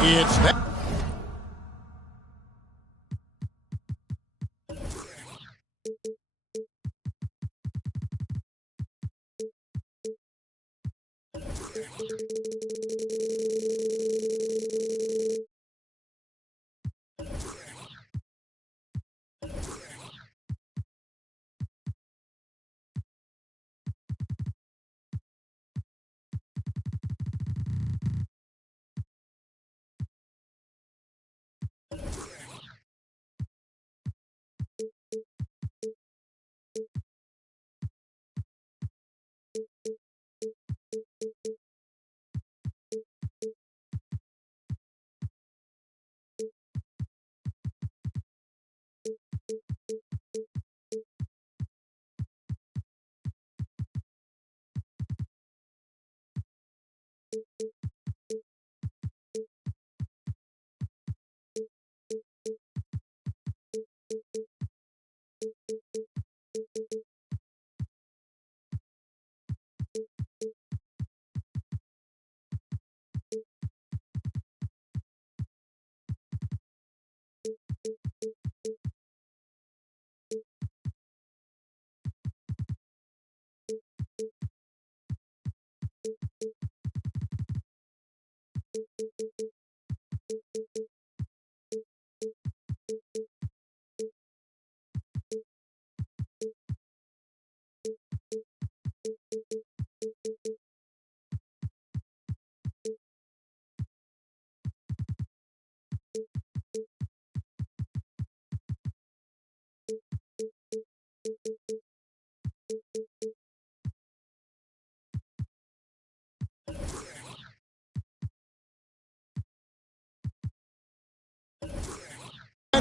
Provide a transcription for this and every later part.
It's that.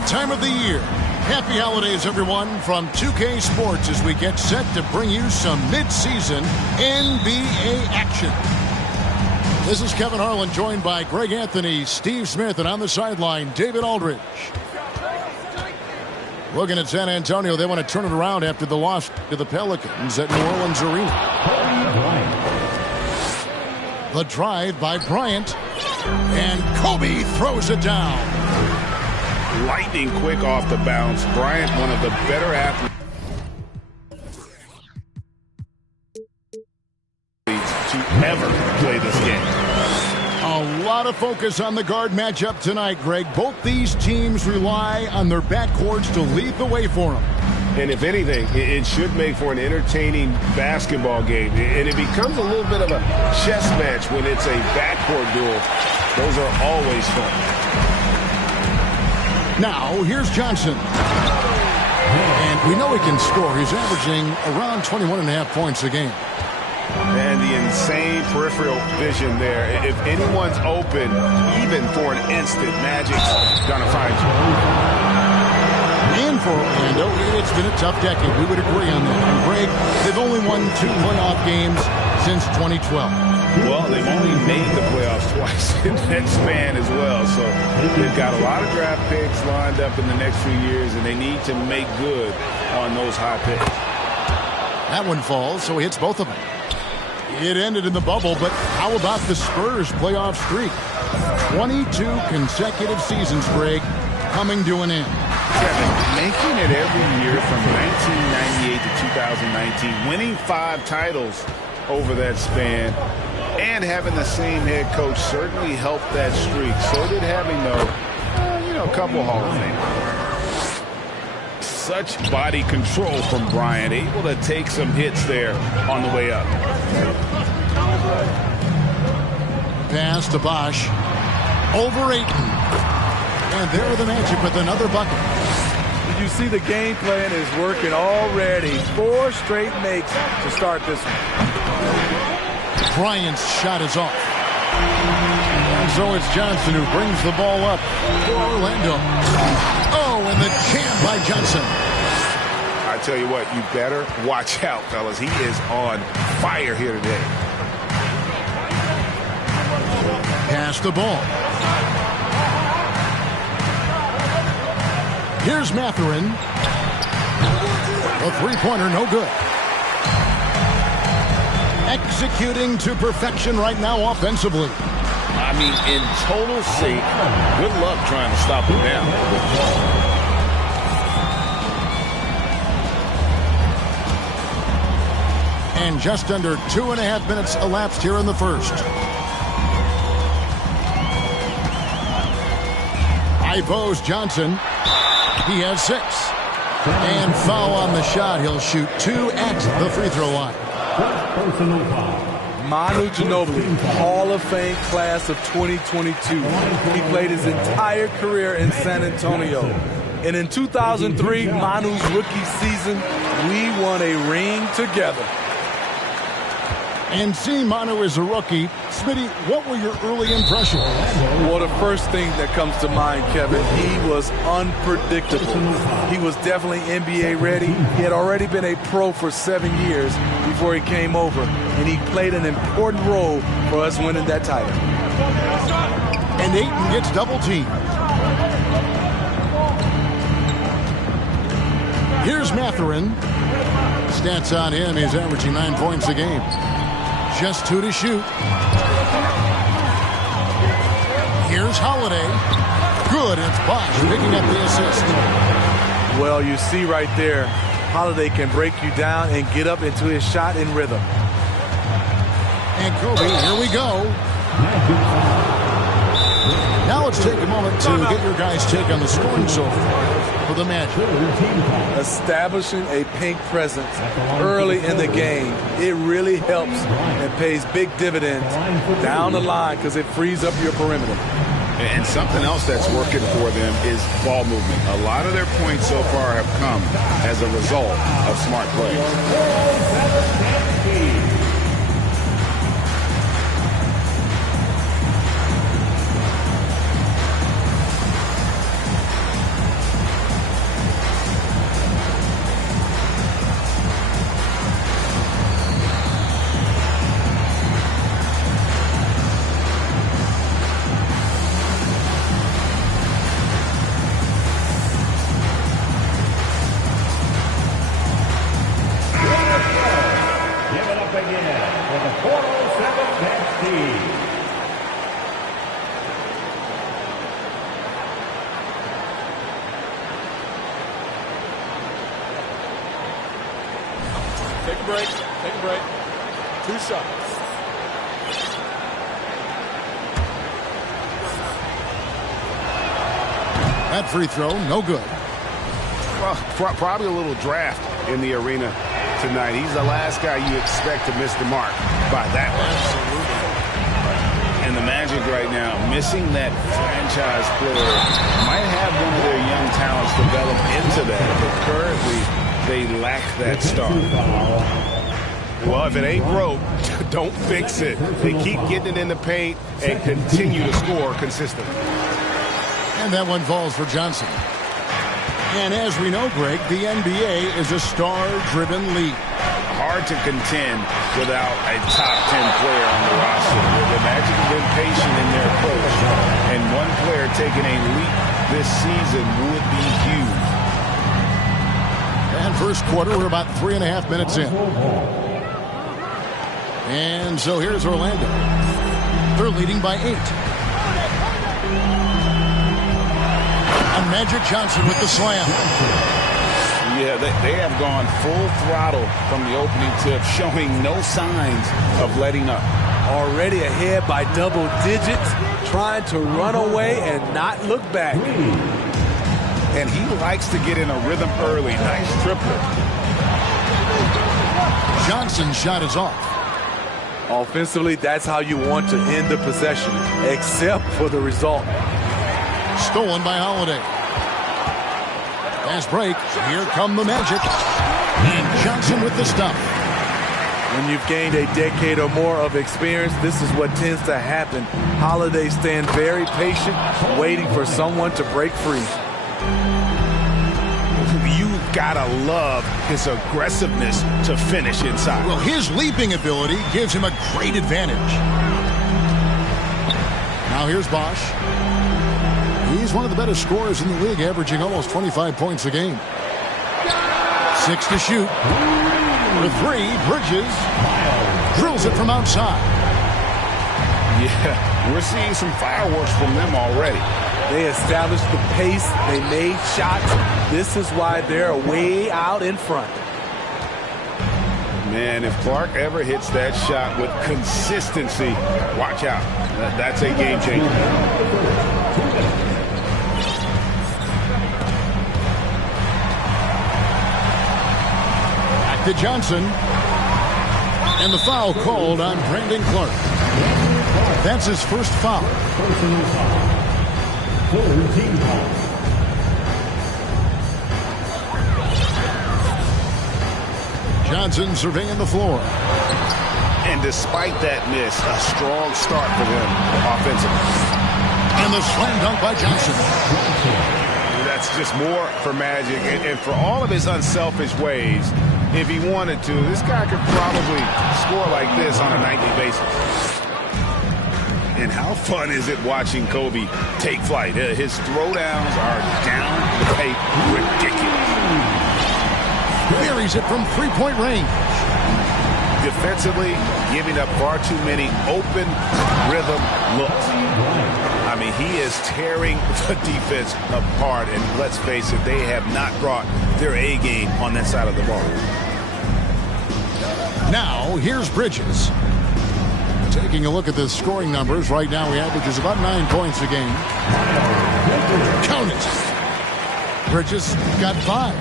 Time of the year. Happy holidays, everyone, from 2K Sports as we get set to bring you some mid-season NBA action. This is Kevin Harlan, joined by Greg Anthony, Steve Smith, and on the sideline, David Aldridge. Looking at San Antonio, they want to turn it around after the loss to the Pelicans at New Orleans Arena. The drive by Bryant, and Kobe throws it down. Lightning quick off the bounce. Bryant, one of the better athletes to ever play this game. A lot of focus on the guard matchup tonight, Greg. Both these teams rely on their backcourts to lead the way for them. And if anything, it should make for an entertaining basketball game. And it becomes a little bit of a chess match when it's a backcourt duel. Those are always fun. Now, here's Johnson. And we know he can score. He's averaging around 21.5 points a game. And the insane peripheral vision there. If anyone's open, even for an instant, Magic's going to find you. And for Orlando, it's been a tough decade. We would agree on that. And Greg, they've only won 2 playoff games since 2012. Well, they've only made the playoffs twice in that span as well. So they've got a lot of draft picks lined up in the next few years, and they need to make good on those high picks. That one falls, so he hits both of them. It ended in the bubble, but how about the Spurs' playoff streak? 22 consecutive seasons, Greg, coming to an end. Kevin, making it every year from 1998 to 2019, winning 5 titles. over that span. And having the same head coach certainly helped that streak. So did having, though, a couple Hall of Famers. Such body control from Bryant, able to take some hits there on the way up. Pass to Bosch. Over Ayton. And there the Magic with another bucket. You see the game plan is working already. 4 straight makes to start this one. Bryant's shot is off. And so it's Johnson who brings the ball up for Orlando. Oh, and the jam by Johnson. I tell you what, you better watch out, fellas. He is on fire here today. Pass the ball. Here's Mathurin. A three-pointer, no good. Executing to perfection right now offensively. I mean, in total sync. Good luck trying to stop him down. And just under 2.5 minutes elapsed here in the first. Ivos Johnson. He has 6. And foul on the shot. He'll shoot 2 at the free throw line. Manu Ginobili, Hall of Fame class of 2022. He played his entire career in San Antonio. And in 2003, Manu's rookie season, we won a ring together. And seeing Manu as a rookie, Smitty, what were your early impressions? Well, the first thing that comes to mind, Kevin, he was unpredictable. He was definitely NBA ready. He had already been a pro for 7 years before he came over, and he played an important role for us winning that title. And Ayton gets double teamed. Here's Mathurin. Stats on him, he's averaging 9 points a game. Just 2 to shoot. Here's Holiday. Good. It's Bosch picking up the assist. Well, you see right there, Holiday can break you down and get up into his shot in rhythm. And Kobe, here we go. Now let's take a moment to get your guys' take on the scoring so far for the Magic. Establishing a paint presence early in the game, it really helps and pays big dividends down the line because it frees up your perimeter. And something else that's working for them is ball movement. A lot of their points so far have come as a result of smart plays. Take a break. 2 shots. That free throw, no good. Well, probably a little draft in the arena tonight. He's the last guy you expect to miss the mark by that much. Absolutely. And the Magic right now, missing that franchise player, might have one of their young talents develop into that, but currently they lack that star. Well, if it ain't broke, don't fix it. They keep getting it in the paint and continue to score consistently. And that one falls for Johnson. And as we know, Greg, the NBA is a star-driven league. Hard to contend without a top 10 player on the roster. The Magic have been patient in their approach, and one player taking a leap this season would be huge. And first quarter, we're about 3.5 minutes in. And so here's Orlando. They're leading by 8. And Magic Johnson with the slam. Yeah, they have gone full throttle from the opening tip, showing no signs of letting up. Already ahead by double digits, trying to run away and not look back. And he likes to get in a rhythm early. Nice triplet. Johnson's shot is off. Offensively, that's how you want to end the possession, except for the result. Stolen by Holiday. Fast break. Here come the Magic. And Johnson with the stop. When you've gained a decade or more of experience, this is what tends to happen. Holiday stand very patient, waiting for someone to break free. You gotta love his aggressiveness to finish inside. Well, his leaping ability gives him a great advantage. Now here's Bosch. He's one of the better scorers in the league, averaging almost 25 points a game. 6 to shoot. For 3, Bridges drills it from outside. Yeah, we're seeing some fireworks from them already. They established the pace. They made shots. This is why they're way out in front. Man, if Clark ever hits that shot with consistency, watch out. That's a game changer. Back to Johnson. And the foul called on Brandon Clark. That's his first foul. Johnson surveying the floor. And despite that miss, a strong start for them offensively. And the slam dunk by Johnson. That's just more for Magic. And for all of his unselfish ways, if he wanted to, this guy could probably score like this on a nightly basis. And how fun is it watching Kobe take flight? His throwdowns are downright ridiculous. Buries it from three-point range. Defensively, giving up far too many open rhythm looks. I mean, he is tearing the defense apart. And let's face it, they have not brought their A game on that side of the ball. Now, here's Bridges. Taking a look at the scoring numbers, right now he averages about 9 points a game. Count it. Bridges got 5.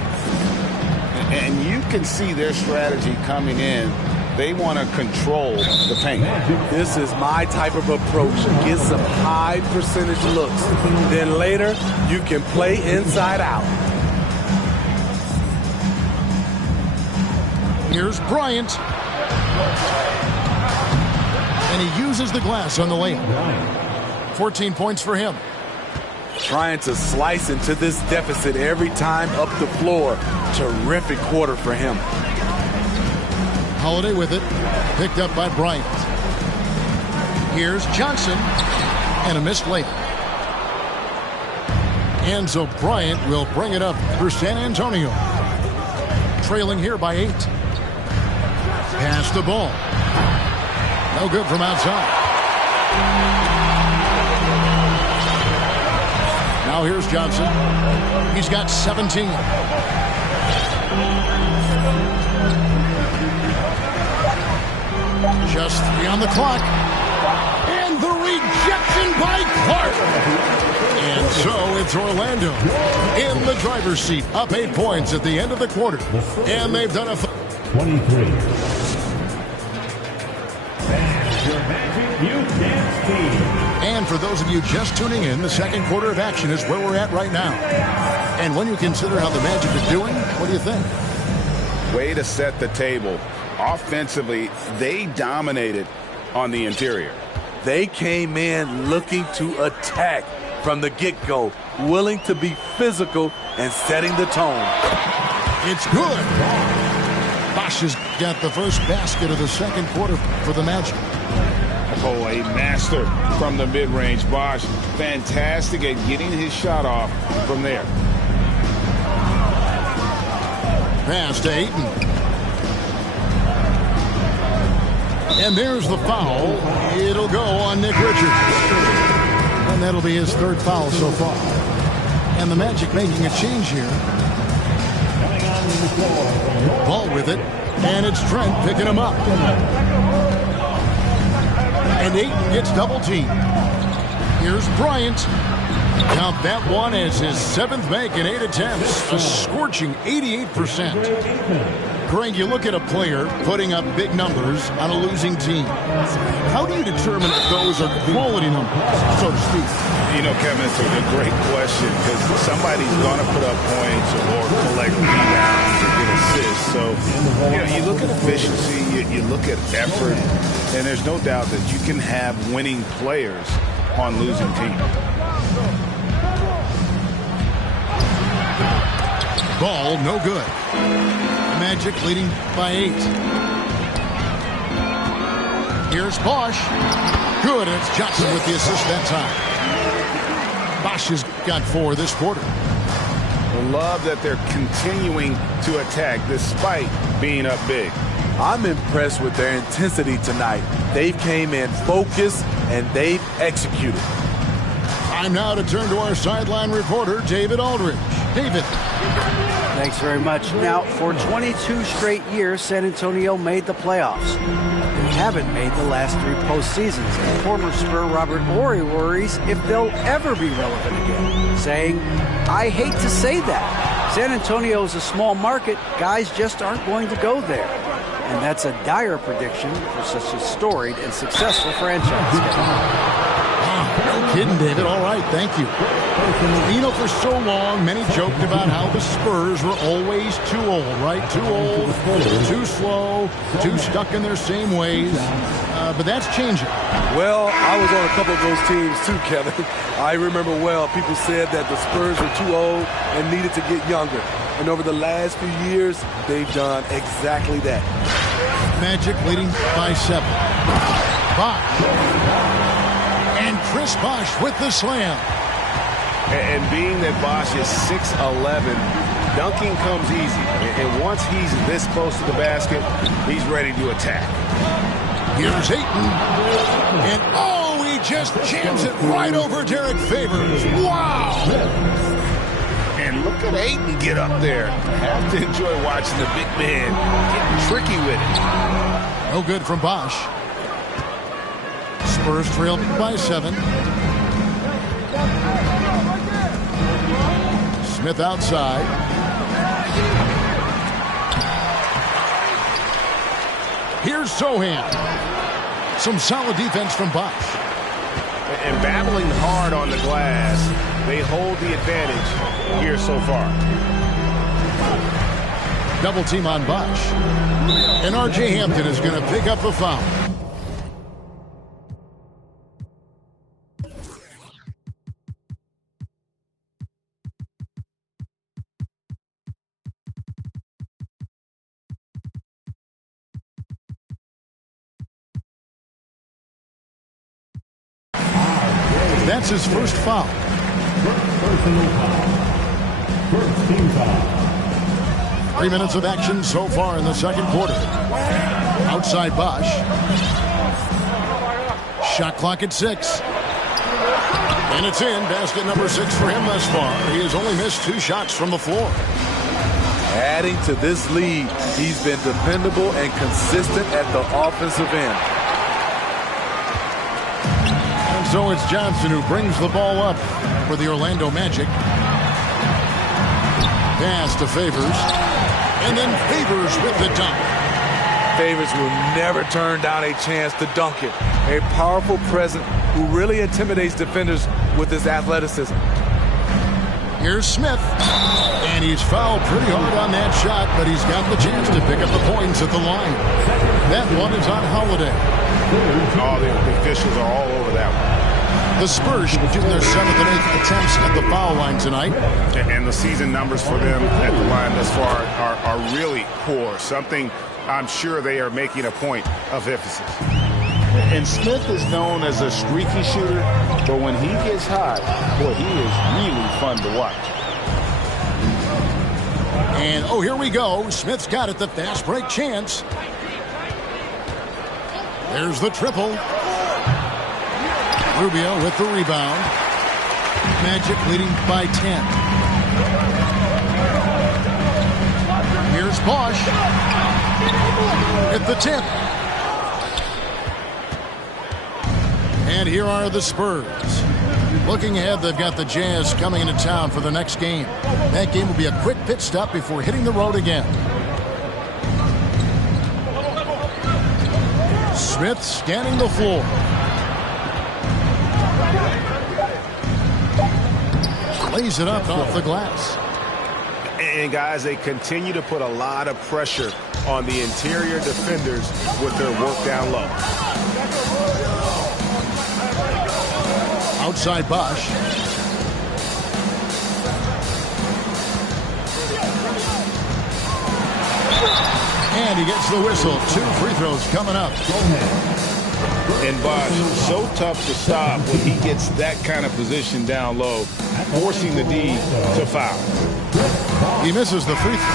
And you can see their strategy coming in. They want to control the paint. This is my type of approach. Get some high percentage looks. Then later, you can play inside out. Here's Bryant. And he uses the glass on the layup. 14 points for him. Trying to slice into this deficit every time up the floor. Terrific quarter for him. Holiday with it. Picked up by Bryant. Here's Johnson. And a missed layup. And so Bryant will bring it up for San Antonio. Trailing here by 8. Pass the ball. No good from outside. Now here's Johnson. He's got 17. Just 3 on the clock. And the rejection by Clark. And so it's Orlando in the driver's seat. Up 8 points at the end of the quarter. And they've done a 23. And for those of you just tuning in, the second quarter of action is where we're at right now. And when you consider how the Magic are doing, what do you think? Way to set the table. Offensively, they dominated on the interior. They came in looking to attack from the get-go, willing to be physical and setting the tone. It's good. Bosch has got the first basket of the second quarter for the Magic. Oh, a master from the mid-range. Bosch, fantastic at getting his shot off from there. Pass to Ayton. And there's the foul. It'll go on Nick Richards. And that'll be his third foul so far. And the Magic making a change here. Coming on Ball with it, and it's Trent picking him up. And Ayton gets double teamed. Here's Bryant. Count that one as his 7th make in 8 attempts, a scorching 88%. Greg, you look at a player putting up big numbers on a losing team. How do you determine if those are quality numbers, so to speak? You know, Kevin, it's a great question because somebody's going to put up points or collect rebounds or get assists. So, you know, you look at efficiency, you look at effort, and there's no doubt that you can have winning players on losing teams. Ball, no good. Magic leading by 8. Here's Bosch. Good, and it's Johnson with the assist that time. Bosch has got 4 this quarter. Love that they're continuing to attack despite being up big. I'm impressed with their intensity tonight. They've came in focused, and they've executed. Time now to turn to our sideline reporter, David Aldridge. David. Thanks very much. Now, for 22 straight years, San Antonio made the playoffs. They haven't made the last 3 postseasons. And former Spur Robert Horry worries if they'll ever be relevant again, saying, I hate to say that. San Antonio is a small market. Guys just aren't going to go there. And that's a dire prediction for such a storied and successful franchise. No kidding, David. All right, thank you. You know, for so long, many joked about how the Spurs were always too old, right? Too old, too slow, too stuck in their same ways. But that's changing. Well, I was on a couple of those teams too, Kevin. I remember well, people said that the Spurs were too old and needed to get younger. And over the last few years, they've done exactly that. Magic leading by 7. Bosch. And Chris Bosch with the slam. And being that Bosch is 6'11", dunking comes easy. And once he's this close to the basket, he's ready to attack. Here's Ayton. And oh, he just jams it right over Derek Favors. Wow! And look at Ayton get up there. I have to enjoy watching the big man getting tricky with it. No good from Bosch. Spurs trailed by 7. Smith outside. Here's Sohan. Some solid defense from Bosch. And battling hard on the glass, they hold the advantage here so far. Double team on Bosch. And R.J. Hampton is going to pick up the foul. That's his first foul. First team foul. 3 minutes of action so far in the second quarter. Outside Bosch. Shot clock at 6. And it's in. Basket number 6 for him thus far. He has only missed 2 shots from the floor. Adding to this lead, he's been dependable and consistent at the offensive end. So it's Johnson who brings the ball up for the Orlando Magic. Pass to Favors. And then Favors with the dunk. Favors will never turn down a chance to dunk it. A powerful presence who really intimidates defenders with his athleticism. Here's Smith. And he's fouled pretty hard on that shot, but he's got the chance to pick up the points at the line. That one is on Holiday. Oh, the officials are all over that one. The Spurs should do their 7th and 8th attempts at the foul line tonight. And the season numbers for them at the line thus far are really poor. Something I'm sure they are making a point of emphasis. And Smith is known as a streaky shooter, but when he gets hot, boy, he is really fun to watch. And, oh, here we go. Smith's got it, the fast break chance. There's the triple. Rubio with the rebound. Magic leading by 10. Bosch at the tip. And here are the Spurs. Looking ahead, they've got the Jazz coming into town for the next game. That game will be a quick pit stop before hitting the road again. Smith scanning the floor. Lays it up off the glass. And guys, they continue to put a lot of pressure on the interior defenders with their work down low. Outside Bosch. And he gets the whistle. 2 free throws coming up. And Bosch, so tough to stop when he gets that kind of position down low, forcing the D to foul. He misses the free throw.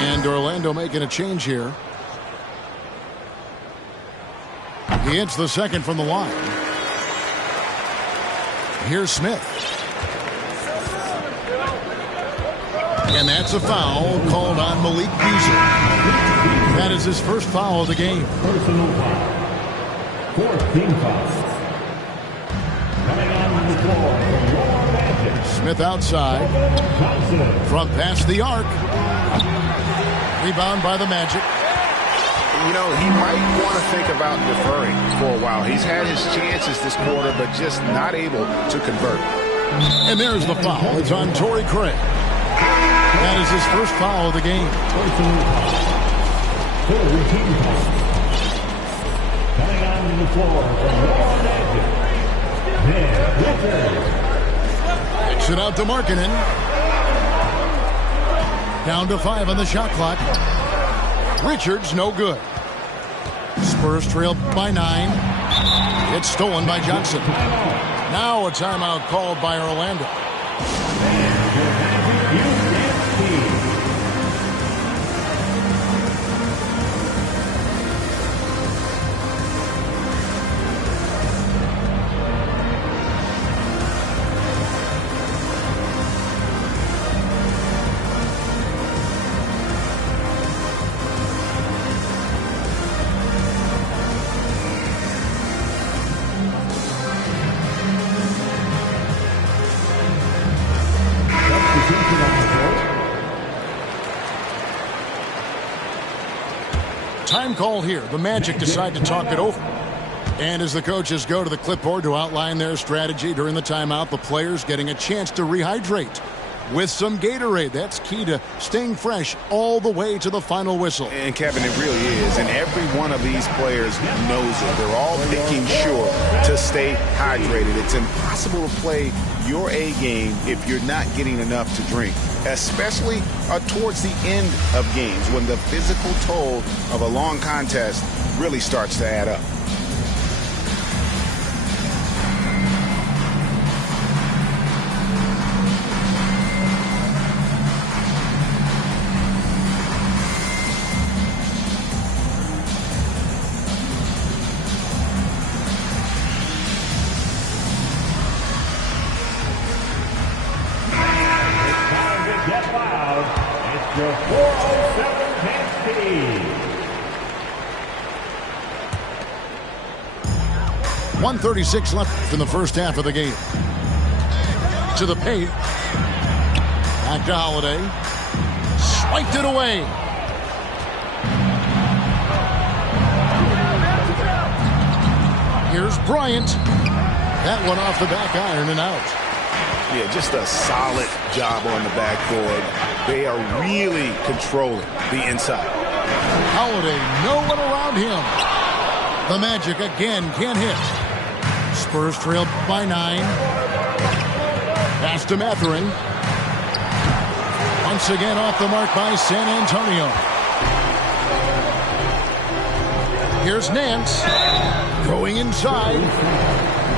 And Orlando making a change here. He hits the second from the line. Here's Smith. And that's a foul called on Malik Beasley. That is his first foul of the game. Personal foul. 14 fouls. Coming on the floor from your Magic. Smith outside. From past the arc. Rebound by the Magic. You know, he might want to think about deferring for a while. He's had his chances this quarter, but just not able to convert. And there's the foul. It's on Torrey Craig. That is his first foul of the game. Coming on the floor from your Magic. Kicks it out to Markkanen. Down to 5 on the shot clock. Richards, no good. Spurs trail by 9. It's stolen by Johnson. Now a timeout called by Orlando. Time call here. The Magic decide to talk it over. And as the coaches go to the clipboard to outline their strategy during the timeout, the players getting a chance to rehydrate with some Gatorade. That's key to staying fresh all the way to the final whistle. And Kevin, it really is. And every one of these players knows it. They're all making sure to stay hydrated. It's impossible to play your A game if you're not getting enough to drink, especially towards the end of games when the physical toll of a long contest really starts to add up. Get loud. It's your 407 Can't Speed. 1:36 left in the first half of the game. To the paint. Back to Holiday. Swiped it away. Here's Bryant. That one off the back iron and out. Yeah, just a solid job on the backboard. They are really controlling the inside. Holiday, no one around him. The Magic again can't hit. Spurs trail by 9. Pass to Mathurin. Once again off the mark by San Antonio. Here's Nance. Going inside.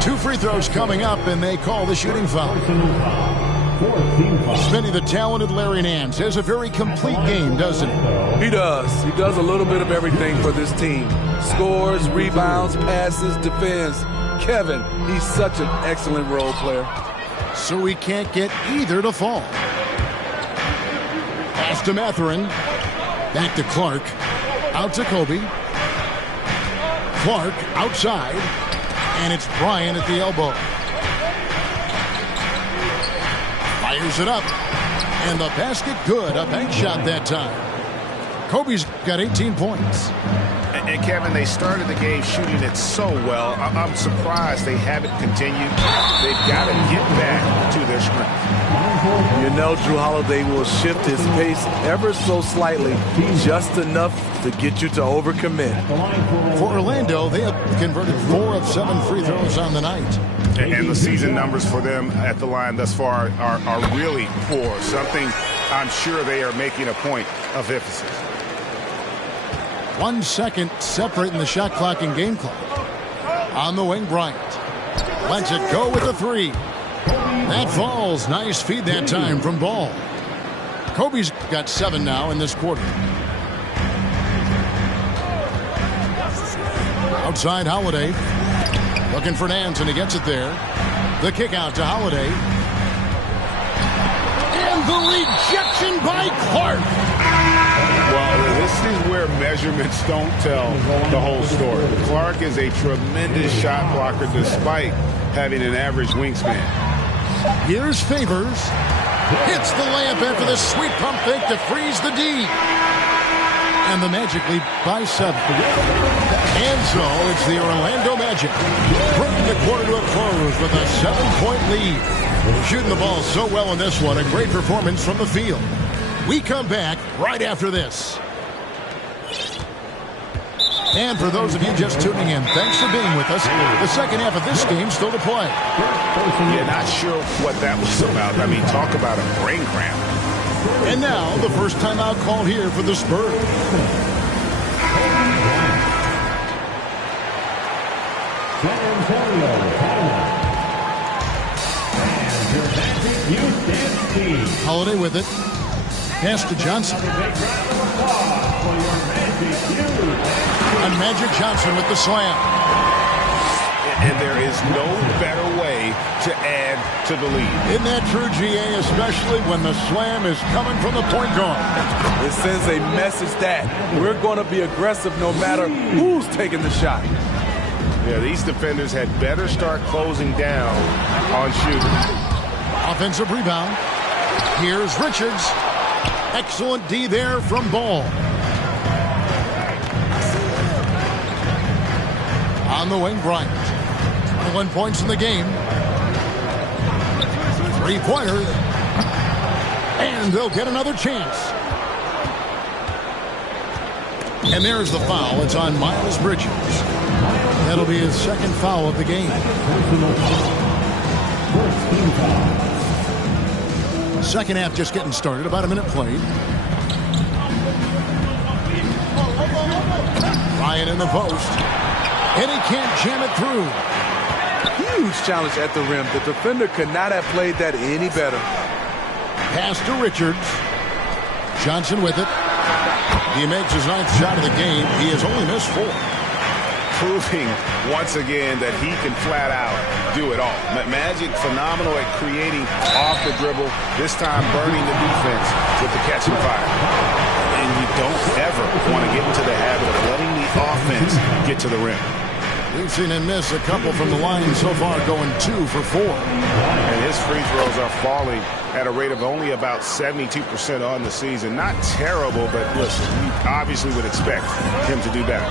2 free throws coming up, and they call the shooting foul. Smitty, the talented Larry Nance has a very complete game, doesn't he? He does. He does a little bit of everything for this team. Scores, rebounds, passes, defends. Kevin, he's such an excellent role player. So we can't get either to fall. Pass to Mathurin. Back to Clark. Out to Kobe. Clark outside. And it's Bryant at the elbow. Fires it up. And the basket good. A bank shot that time. Kobe's got 18 points. And Kevin, they started the game shooting it so well. I'm surprised they haven't continued. They've got to get back to their strength. You know, Drew Holiday will shift his pace ever so slightly, just enough to get you to overcommit. For Orlando, they have converted 4 of 7 free throws on the night. And the season numbers for them at the line thus far are really poor. Something I'm sure they are making a point of emphasis. 1 second separating the shot clock and game clock. On the wing, Bryant. Lets it go with the 3. That falls. Nice feed that time from Ball. Kobe's got 7 now in this quarter. Outside Holiday. Looking for Nance, and he gets it there. The kick out to Holiday. And the rejection by Clark. Well, this is where measurements don't tell the whole story. Clark is a tremendous shot blocker despite having an average wingspan. Here's Favors. Hits the layup after the sweet pump fake to freeze the D. And the Magic lead by 7. And so it's the Orlando Magic bringing the quarter to a close with a 7-point lead. Shooting the ball so well in this one. A great performance from the field. We come back right after this. And for those of you just tuning in, thanks for being with us. The second half of this game still to play. Yeah, not sure what that was about. I mean, talk about a brain cramp. And now, the first timeout call here for the Spurs. San Antonio timeout. And your Magic Youth Dance Team. Holiday with it. Pass to Johnson. A big round of applause for your Magic Youth. And Magic Johnson with the slam. And there is no better way to add to the lead. Isn't that true, GA, especially when the slam is coming from the point guard? It sends a message that we're going to be aggressive no matter who's taking the shot. Yeah, these defenders had better start closing down on shooting. Offensive rebound. Here's Richards. Excellent D there from Ball. On the wing, Bryant. 21 points in the game. 3-pointer. And they'll get another chance. And there's the foul. It's on Miles Bridges. That'll be his second foul of the game. Second half just getting started. About a minute played. Ryan in the post. And he can't jam it through. Huge challenge at the rim. The defender could not have played that any better. Pass to Richards. Johnson with it. He makes his 9th shot of the game. He has only missed 4. Proving once again that he can flat out do it all. Magic phenomenal at creating off the dribble. This time burning the defense with the catch and fire. And you don't ever want to get into the habit of letting the offense get to the rim. We've seen him miss a couple from the line so far, going 2 for 4. And his free throws are falling at a rate of only about 72% on the season. Not terrible, but listen, you obviously would expect him to do better.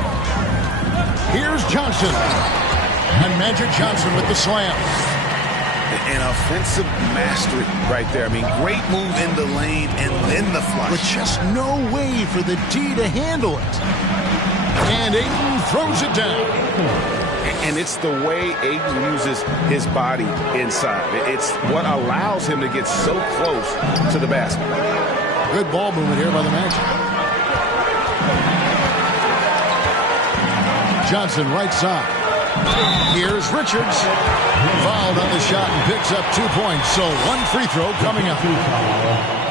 Here's Johnson. And Magic Johnson with the slam. An offensive mastery right there. I mean, great move in the lane and then the flush. But just no way for the D to handle it. And Ayton throws it down. And it's the way Ayton uses his body inside. It's what allows him to get so close to the basket. Good ball movement here by the Magic. Johnson right side. Here's Richards. Fouled on the shot and picks up 2 points. So 1 free throw coming up.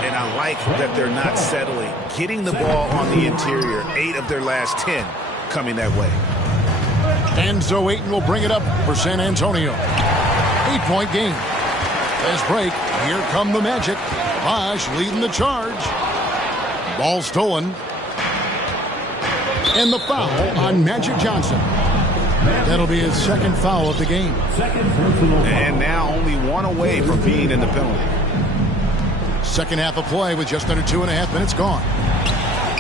And I like that they're not settling. Getting the ball on the interior. 8 of their last 10 coming that way. And so Ayton will bring it up for San Antonio. 8-point game. Fast break. Here come the Magic. Bosh leading the charge. Ball stolen. And the foul on Magic Johnson. That'll be his second foul of the game. And now only one away from being in the penalty. Second half of play with just under 2.5 minutes gone.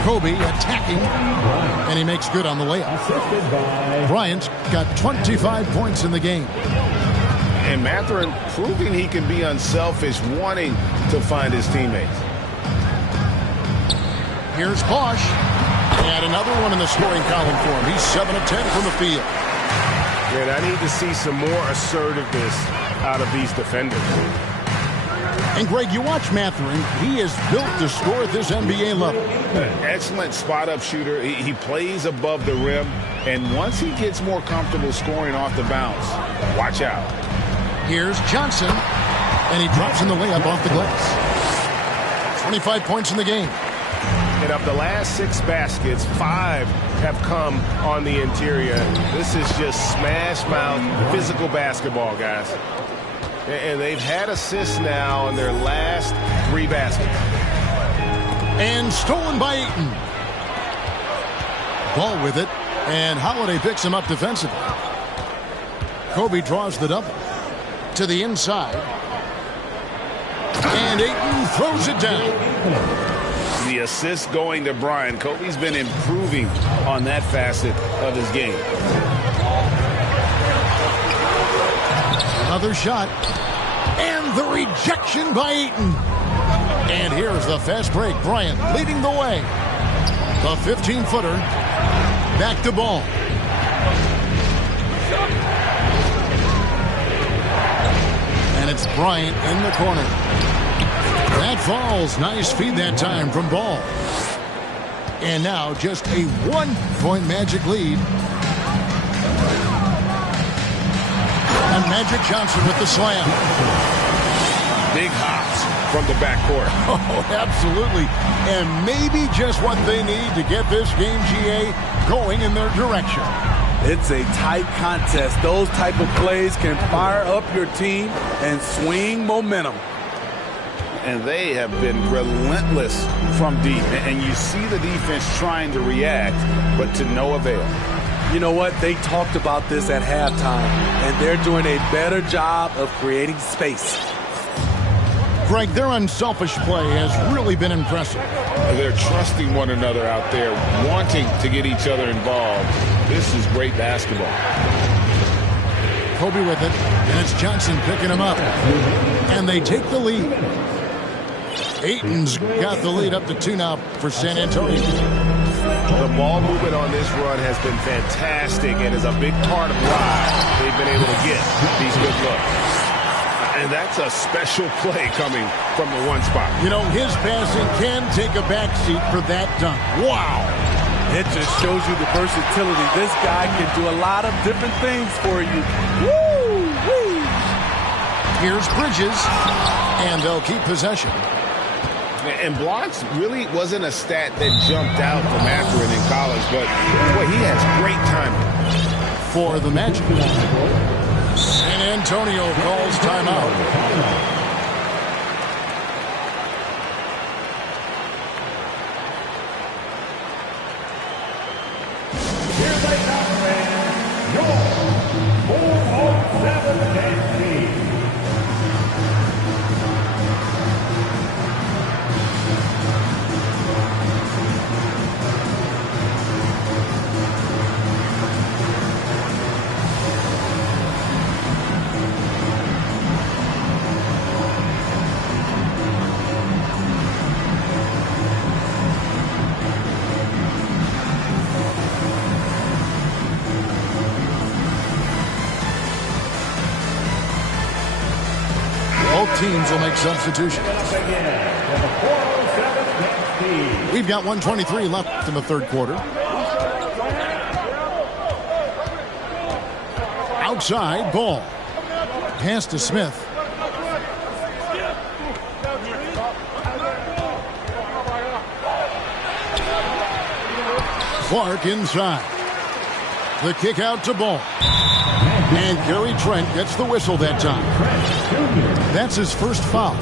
Kobe attacking, and he makes good on the layup. Bryant got 25 points in the game. And Mathurin proving he can be unselfish, wanting to find his teammates. Here's Bosch. And another one in the scoring column for him. He's 7 of 10 from the field. Man, I need to see some more assertiveness out of these defenders. And, Greg, you watch Mathurin. He is built to score at this NBA level. Excellent spot-up shooter. He plays above the rim. And once he gets more comfortable scoring off the bounce, watch out. Here's Johnson. And he drops in the layup off the glass. 25 points in the game. And of the last 6 baskets, 5 have come on the interior. This is just smash-mouth physical basketball, guys. And they've had assists now in their last 3 baskets. And stolen by Ayton. Ball with it. And Holiday picks him up defensively. Kobe draws the double. To the inside. And Ayton throws it down. The assist going to Bryant. Kobe's been improving on that facet of his game. Another shot. And the rejection by Ayton. And here's the fast break. Bryant leading the way. The 15-footer. Back to ball. And it's Bryant in the corner. That falls. Nice feed that time from Ball. And now just a 1-point Magic lead. And Magic Johnson with the slam. Big hops from the backcourt. Oh, absolutely. And maybe just what they need to get this game, GA, going in their direction. It's a tight contest. Those type of plays can fire up your team and swing momentum. And they have been relentless from deep. And you see the defense trying to react, but to no avail. You know what? They talked about this at halftime, and they're doing a better job of creating space. Greg, their unselfish play has really been impressive. They're trusting one another out there, wanting to get each other involved. This is great basketball. Kobe with it, and it's Johnson picking him up. And they take the lead. Ayton's got the lead up to 2 now for San Antonio. The ball movement on this run has been fantastic and is a big part of why they've been able to get these good looks. And that's a special play coming from the one spot. You know, his passing can take a backseat for that dunk. Wow. It just shows you the versatility. This guy can do a lot of different things for you. Woo! Woo! Here's Bridges, and they'll keep possession. And blocks really wasn't a stat that jumped out for Mathurin in college, but boy, he has great timing. For the Magic. San Antonio calls timeout. Both teams will make substitutions. We've got 1:23 left in the third quarter. Outside, Ball. Pass to Smith. Clark inside. The kick out to Ball. And Gary Trent gets the whistle that time. That's his first foul.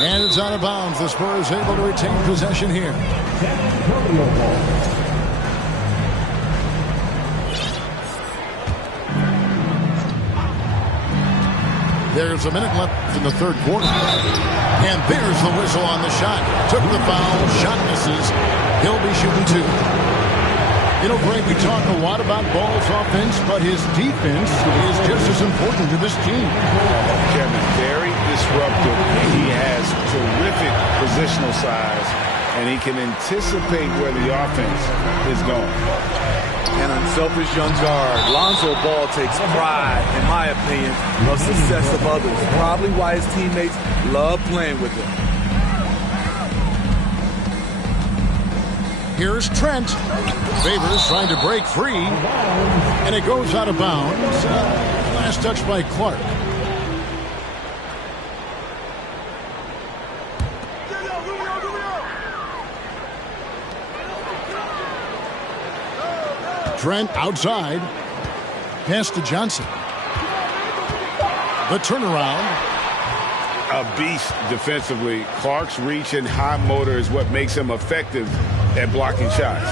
And it's out of bounds. The Spurs able to retain possession here. There's a minute left in the third quarter. And there's the whistle on the shot. Took the foul. Shot misses. He'll be shooting two. You know, Greg, we talk a lot about Ball's offense, but his defense is just as important to this team. Kevin, very disruptive. He has terrific positional size, and he can anticipate where the offense is going. An unselfish young guard. Lonzo Ball takes pride, in my opinion, of success of others. Probably why his teammates love playing with him. Here's Trent. Favors trying to break free. And it goes out of bounds. Last touch by Clark. Trent outside. Pass to Johnson. The turnaround. A beast defensively. Clark's reach and high motor is what makes him effective at blocking shots.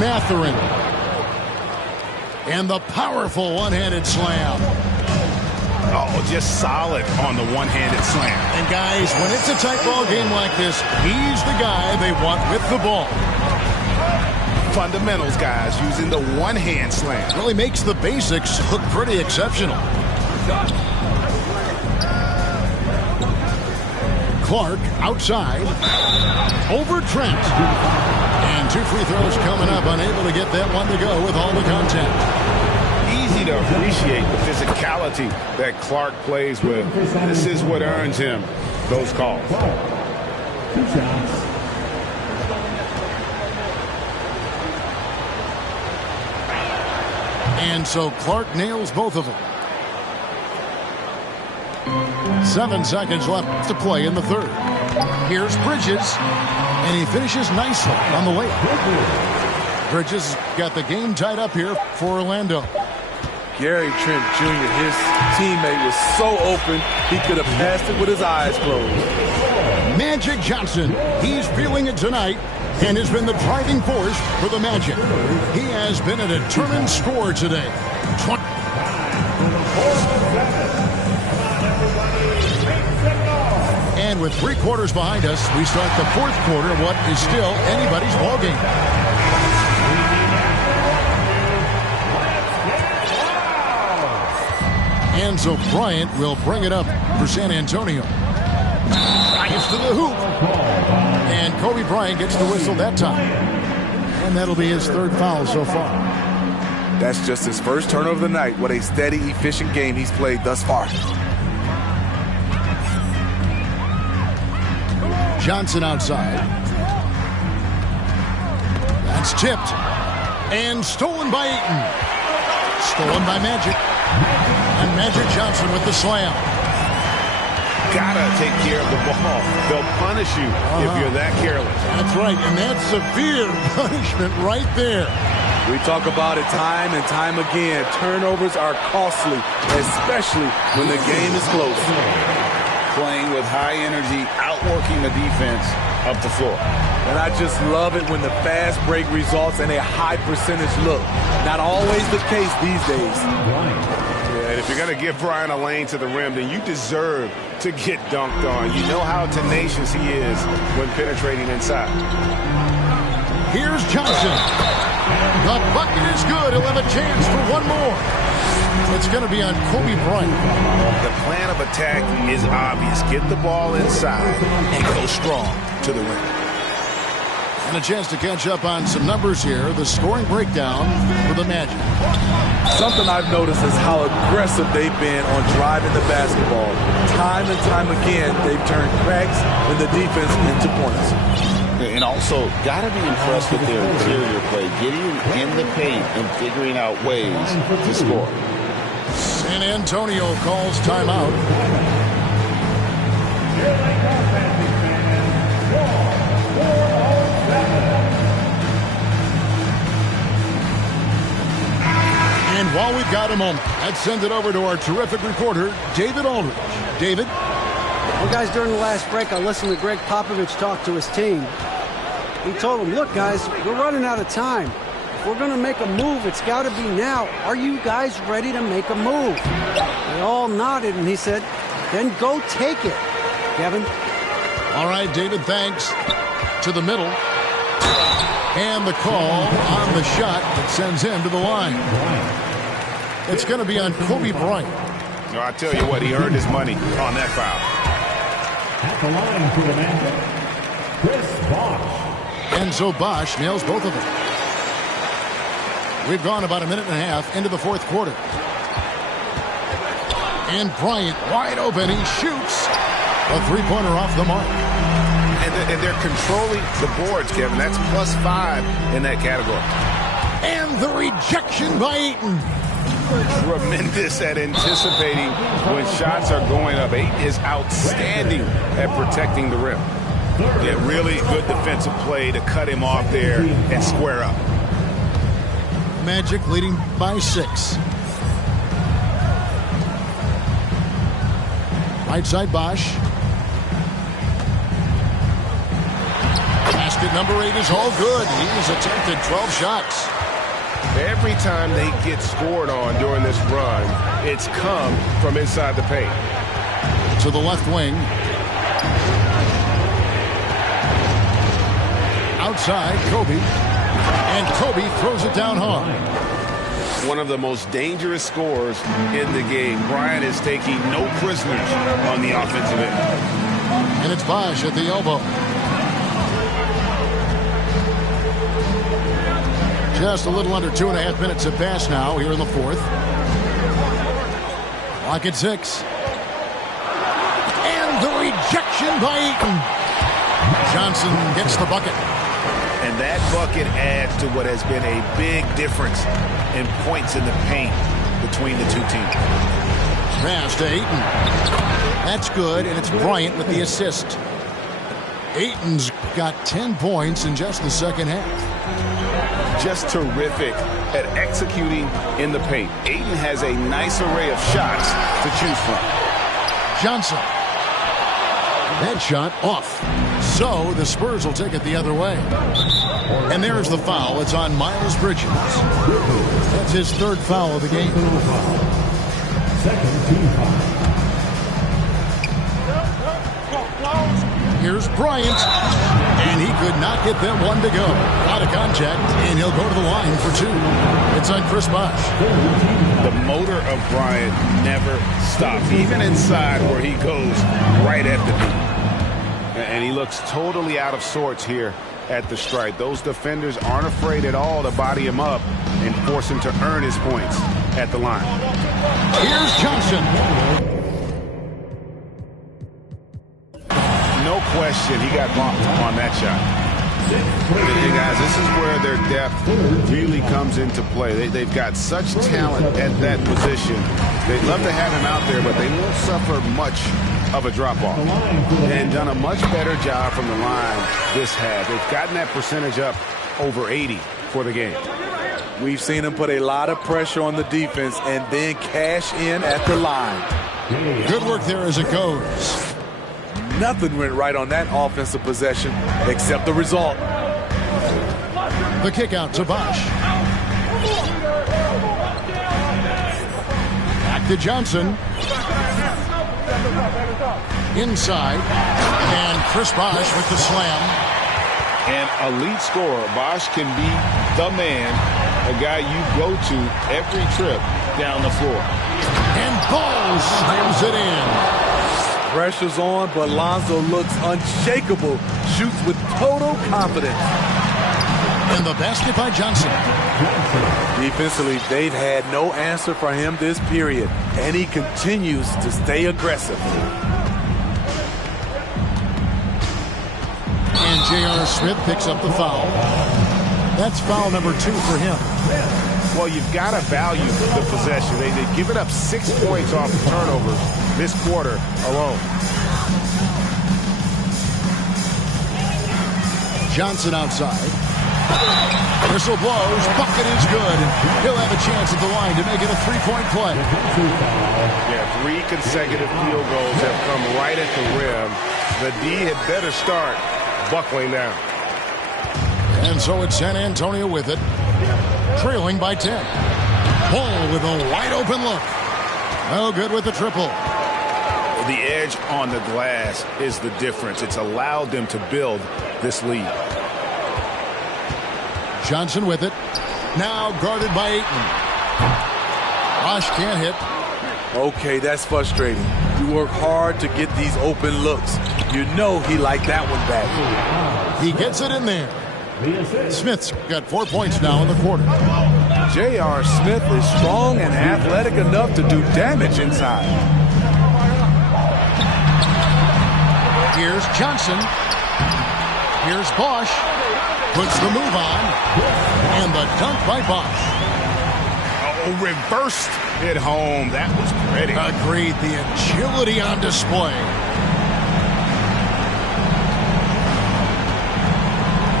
Mathurin. And the powerful one-handed slam. Oh, just solid on the one-handed slam. And guys, when it's a tight ball game like this, he's the guy they want with the ball. Fundamentals, guys, using the one-hand slam. Really makes the basics look pretty exceptional. Clark outside. Over Trent. And two free throws coming up. Unable to get that one to go with all the contact. Easy to appreciate the physicality that Clark plays with. This is what earns him those calls. And so Clark nails both of them. 7 seconds left to play in the third. Here's Bridges, and he finishes nicely on the layup. Bridges got the game tied up here for Orlando. Gary Trent Jr., his teammate was so open, he could have passed it with his eyes closed. Magic Johnson, he's feeling it tonight and has been the driving force for the Magic. He has been a determined scorer today. And with 3 quarters behind us, we start the fourth quarter of what is still anybody's ballgame. And so Bryant will bring it up for San Antonio. Gets to the hoop. And Kobe Bryant gets the whistle that time. And that'll be his 3rd foul so far. That's just his first turnover of the night. What a steady, efficient game he's played thus far. Johnson outside. That's tipped. And stolen by Ayton. Stolen by Magic. And Magic Johnson with the slam. Gotta take care of the ball. They'll punish you if you're that careless. That's right, and that's severe punishment right there. We talk about it time and time again. Turnovers are costly, especially when the game is close. Playing with high energy, outworking the defense up the floor. And I just love it when the fast break results in a high percentage look. Not always the case these days. Yeah, and if you're going to give Brian a lane to the rim, then you deserve to get dunked on. You know how tenacious he is when penetrating inside. Here's Johnson. The bucket is good. He'll have a chance for one more. It's going to be on Kobe Bryant. The plan of attack is obvious. Get the ball inside and go strong to the rim. And a chance to catch up on some numbers here. The scoring breakdown for the Magic. Something I've noticed is how aggressive they've been on driving the basketball. Time and time again, they've turned cracks in the defense into points. And also, got to be impressed with their interior play, getting in the paint and figuring out ways to score. San Antonio calls timeout. And while we've got a moment, let's send it over to our terrific reporter, David Aldridge. David? Well, guys, during the last break, I listened to Greg Popovich talk to his team. He told them, look, guys, we're running out of time. If we're going to make a move, it's got to be now. Are you guys ready to make a move? They all nodded, and he said, then go take it, Kevin. All right, David, thanks. To the middle. And the call on the shot that sends him to the line. It's going to be on Kobe Bryant. No, I tell you what, he earned his money on that foul. At the line for the Magic, Chris Bosh. Enzo Bosch nails both of them. We've gone about a minute and a half into the fourth quarter. And Bryant wide open. He shoots. A three-pointer off the mark. And they're controlling the boards, Kevin. That's +5 in that category. And the rejection by Ayton. Tremendous at anticipating when shots are going up. Ayton is outstanding at protecting the rim. Yeah, really good defensive play to cut him off there and square up. Magic leading by 6. Right side Bosch. Basket number 8 is all good. He has attempted 12 shots. Every time they get scored on during this run, it's come from inside the paint. To the left wing. Outside, Kobe. And Kobe throws it down hard. One of the most dangerous scorers in the game. Bryant is taking no prisoners on the offensive end. And it's Bosch at the elbow. Just a little under 2.5 minutes have passed now here in the fourth. Clock at 6. And the rejection by Ayton. Johnson gets the bucket. And that bucket adds to what has been a big difference in points in the paint between the two teams. Pass to Ayton. That's good, and it's Bryant with the assist. Ayton's got 10 points in just the second half. Just terrific at executing in the paint. Ayton has a nice array of shots to choose from. Johnson. That shot off. So the Spurs will take it the other way. And there's the foul. It's on Miles Bridges. That's his third foul of the game. Second team foul. Here's Bryant. And he could not get that one to go. Out of contact, and he'll go to the line for 2. It's on Chris Bosh. The motor of Bryant never stops, even inside where he goes right at the knee. And he looks totally out of sorts here at the stripe. Those defenders aren't afraid at all to body him up and force him to earn his points at the line. Here's Johnson. No question, he got bumped on that shot. Hey guys, this is where their depth really comes into play. They've got such talent at that position. They'd love to have him out there, but they won't suffer much of a drop-off. And done a much better job from the line this half. They've gotten that percentage up over 80 for the game. We've seen him put a lot of pressure on the defense and then cash in at the line. Good work there as it goes. Nothing went right on that offensive possession except the result. The kick out to Bosch. Back to Johnson. Inside. And Chris Bosch with the slam. An elite scorer. Bosch can be the man, a guy you go to every trip down the floor. And Ball slams it in. Pressure's on, but Lonzo looks unshakable. Shoots with total confidence. And the basket by Johnson. Defensively, they've had no answer for him this period, and he continues to stay aggressive. And J.R. Smith picks up the foul. That's foul number 2 for him. Well, you've got to value the possession. They've given up 6 points off the turnovers this quarter alone. Johnson outside. Whistle blows. Bucket is good. He'll have a chance at the line to make it a three-point play. Yeah, 3 consecutive field goals have come right at the rim. The D had better start buckling down. And so it's San Antonio with it, trailing by 10. Ball with a wide-open look. No good with the triple. The edge on the glass is the difference. It's allowed them to build this lead. Johnson with it. Now guarded by Ayton. Bosch can't hit. Okay, that's frustrating. You work hard to get these open looks. You know he liked that one back. He gets it in there. Smith's got 4 points now in the quarter. J.R. Smith is strong and athletic enough to do damage inside. Here's Johnson. Here's Bosch. Puts the move on. And the dunk by Bosch. Oh, reversed it home. That was pretty. Agreed. The agility on display.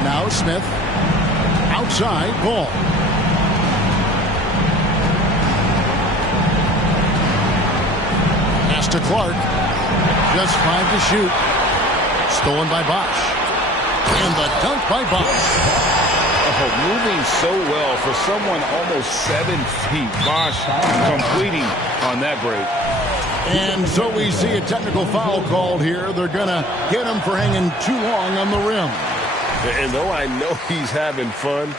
Now Smith. Outside ball. Pass to Clark. Just 5 to shoot. Stolen by Bosch. And the dunk by Bosch. Oh, moving so well for someone almost 7 feet. Bosch completing on that break. And so we see a technical foul called here. They're going to hit him for hanging too long on the rim. And though I know he's having fun,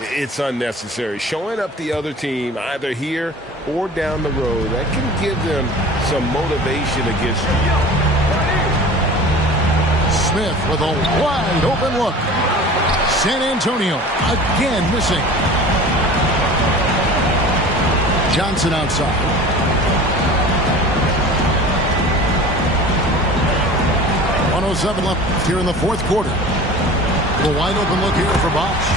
it's unnecessary. Showing up the other team either here or down the road, that can give them some motivation against you. Smith with a wide open look. San Antonio again missing. Johnson outside. .107 left here in the fourth quarter. A wide open look here for Bosch.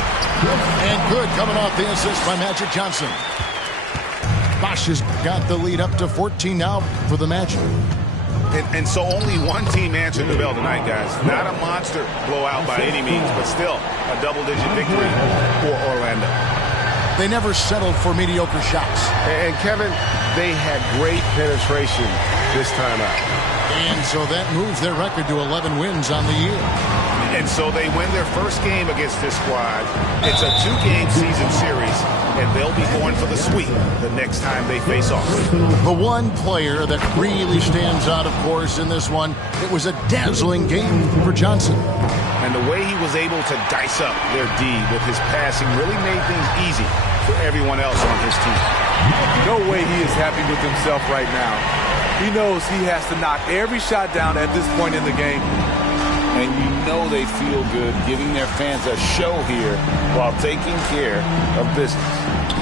And good coming off the assist by Magic Johnson. Bosch has got the lead up to 14 now for the Magic. And so only one team answered the bell tonight, guys. Not a monster blowout by any means, but still a double-digit victory for Orlando. They never settled for mediocre shots. And Kevin, they had great penetration this time out. And so that moves their record to 11 wins on the year. And so they win their first game against this squad. It's a 2-game season series, and they'll be going for the sweep the next time they face off. The one player that really stands out, of course, in this one, it was a dazzling game for Johnson. And the way he was able to dice up their D with his passing really made things easy for everyone else on his team. No way he is happy with himself right now. He knows he has to knock every shot down at this point in the game. And you know they feel good giving their fans a show here while taking care of business.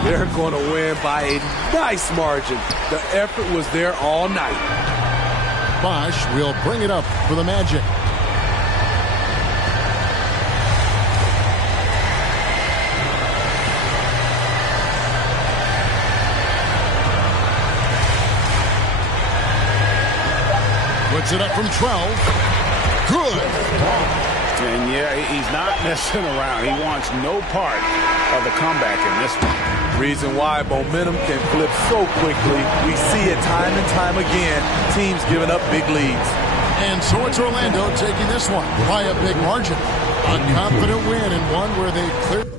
They're going to win by a nice margin. The effort was there all night. Bosch will bring it up for the Magic. Puts it up from 12. Good. And yeah, he's not messing around. He wants no part of a comeback in this one. Reason why momentum can flip so quickly. We see it time and time again. Teams giving up big leads. And so it's Orlando taking this one by a big margin. A confident win and one where they cleared.